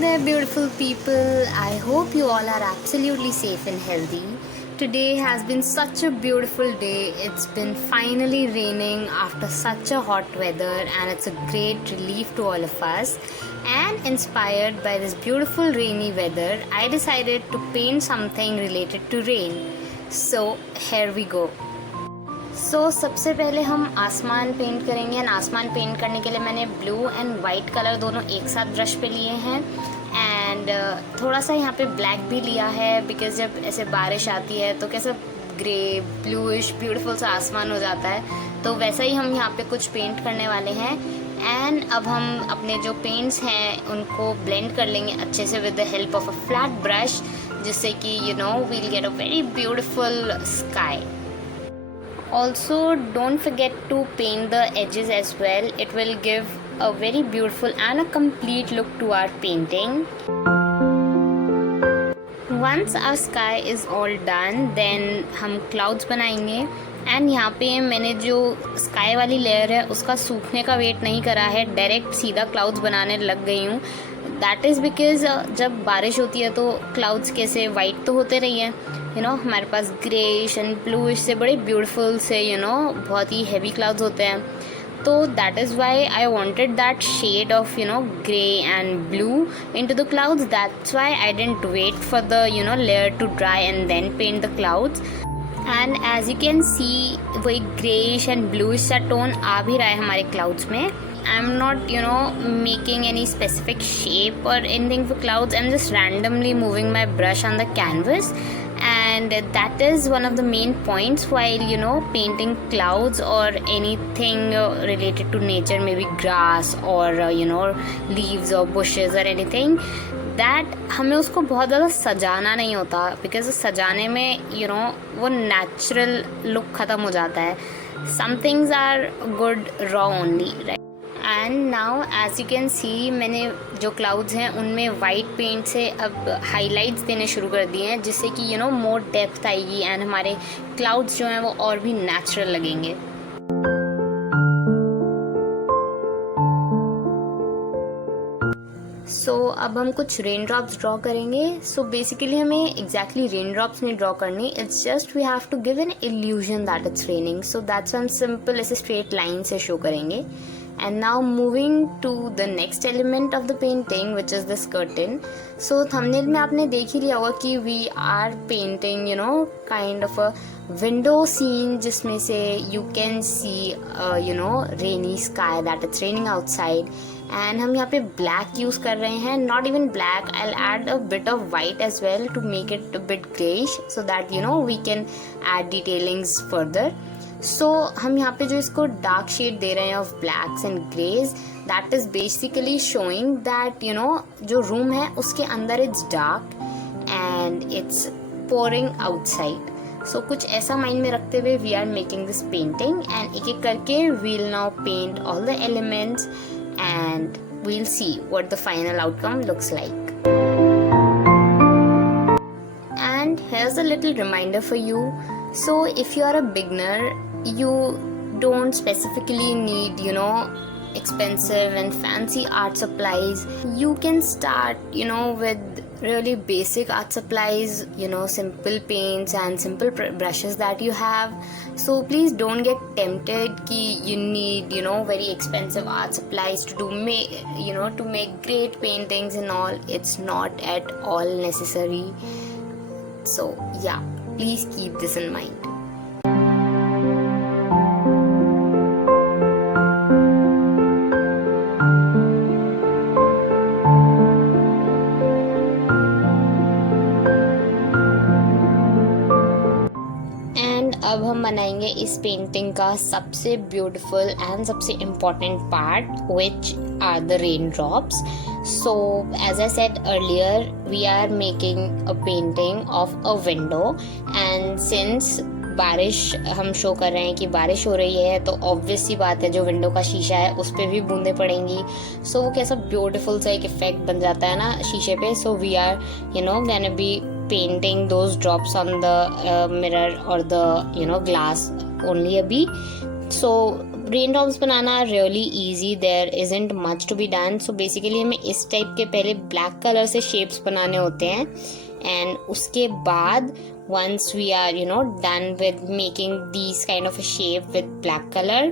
there, beautiful people. I hope you all are absolutely safe and healthy. Today has been such a beautiful day. It's been finally raining after such a hot weather, and it's a great relief to all of us. And inspired by this beautiful rainy weather, I decided to paint something related to rain. So, here we go. सबसे पहले हम आसमान पेंट करेंगे एंड आसमान पेंट करने के लिए मैंने ब्लू एंड वाइट कलर दोनों एक साथ ब्रश पे लिए हैं एंड थोड़ा सा यहाँ पे ब्लैक भी लिया है बिकॉज जब ऐसे बारिश आती है तो कैसा ग्रे ब्लूइश ब्यूटीफुल सा आसमान हो जाता है, तो वैसा ही हम यहाँ पे कुछ पेंट करने वाले हैं। एंड अब हम अपने जो पेंट्स हैं उनको ब्लेंड कर लेंगे अच्छे से with the help of a flat brush, जिससे कि we'll get a very beautiful sky. Also, don't forget to paint the edges as well. It will give a very beautiful and a complete look to our painting. Once our sky is all done, then हम clouds बनाएंगे. एंड यहाँ पे मैंने जो स्काई वाली लेयर है उसका सूखने का वेट नहीं करा है, डायरेक्ट सीधा क्लाउड्स बनाने लग गई हूँ. दैट इज़ बिकॉज जब बारिश होती है तो क्लाउड्स कैसे वाइट तो होते रही हैं, हमारे पास ग्रेइश एंड ब्लूइश से बड़े ब्यूटीफुल से बहुत ही हैवी क्लाउड्स होते हैं. तो that is why I wanted that shade of grey and blue into the clouds. That's why I didn't wait for the layer to dry and then paint the clouds. And as you can see वो एक greyish and bluish सा tone आ भी रहा है हमारे क्लाउड्स में. I am not making any specific shape or anything for clouds. I'm just randomly moving my brush on the canvas, and that is one of the main points while painting clouds or anything related to nature, maybe grass or leaves or bushes or anything. That हमें उसको बहुत ज़्यादा सजाना नहीं होता, बिकॉज सजाने में वो नेचुरल लुक ख़त्म हो जाता है. Some things are good raw only, right. And now as you can see मैंने जो क्लाउड्स हैं उनमें वाइट पेंट से अब हाइलाइट्स देने शुरू कर दिए हैं, जिससे कि मोर डेप्थ आएगी एंड हमारे क्लाउड्स जो हैं वो और भी नेचुरल लगेंगे. अब हम कुछ रेन ड्रॉप्स ड्रॉ करेंगे. बेसिकली हमें एग्जैक्टली रेन ड्रॉप्स नहीं ड्रॉ करनी, it's just we have to give an illusion that it's raining. That's हम सिंपल ऐसे स्ट्रेट लाइन से शो करेंगे. And now moving to the next element of the painting, which is this curtain. Thumbnail में आपने देख ही लिया होगा कि we are painting kind of a window scene जिसमें से you can see rainy sky, that it's raining outside. And हम यहाँ पे black use कर रहे हैं, not even black, I'll add a bit of white as well to make it a bit grayish so that we can add detailings further. हम यहाँ पे जो इसको डार्क शेड दे रहे हैं of blacks and greys, that is basically showing that जो room है उसके अंदर it's dark and it's pouring outside. कुछ ऐसा माइंड में रखते हुए we are making this painting and एक एक करके we'll now paint all the elements and we'll see what the final outcome looks like. And here's a little reminder for you. So if you are a beginner, you don't specifically need expensive and fancy art supplies. You can start with really basic art supplies, simple paints and simple brushes that you have. So please don't get tempted ki you need very expensive art supplies to make great paintings and all. It's not at all necessary. So yeah, please keep this in mind. अब हम बनाएंगे इस painting का सबसे beautiful and सबसे important part, which are the rain drops. So as I said earlier, we are making a painting of a window, and since बारिश हम शो कर रहे हैं कि बारिश हो रही है, तो ऑब्वियस सी बात है जो विंडो का शीशा है उस पर भी बूंदें पड़ेंगी. वो कैसा ब्यूटीफुल सा एक इफेक्ट बन जाता है ना शीशे पे. We are gonna be painting those drops on the mirror or the glass only abhi. Rain drops बनाना really easy, there isn't much to be done. So basically हमें इस टाइप के पहले ब्लैक कलर से शेप्स बनाने होते हैं, एंड उसके बाद once we are done with making these kind of a shape with black color,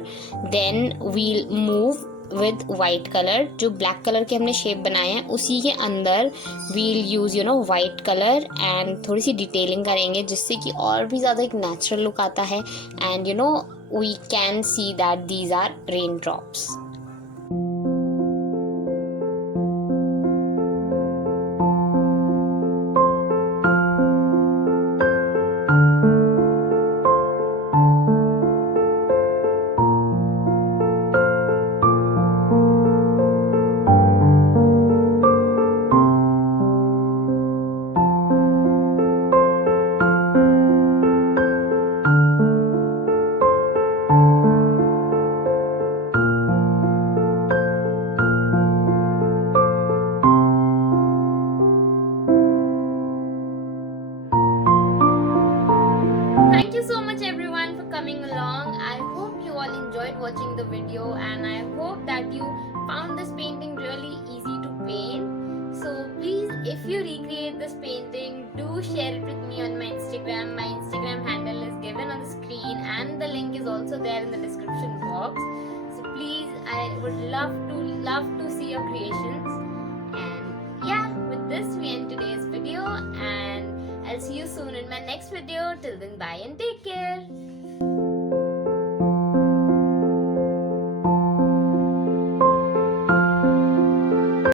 then we'll move with white color. जो black color के हमने shape बनाए हैं उसी के अंदर we'll use white color and थोड़ी सी डिटेलिंग करेंगे जिससे कि और भी ज़्यादा एक नेचुरल लुक आता है, and we can see that these are raindrops. Thank you so much everyone for coming along. I hope you all enjoyed watching the video, and I hope that you found this painting really easy to paint. So please, if you recreate this painting, do share it with me on my Instagram. My Instagram handle is given on the screen, and the link is also there in the description box. So please, I would love to see your creations. And yeah, with this we end today's video, and I'll see you soon in my next video. Till then, bye and take care.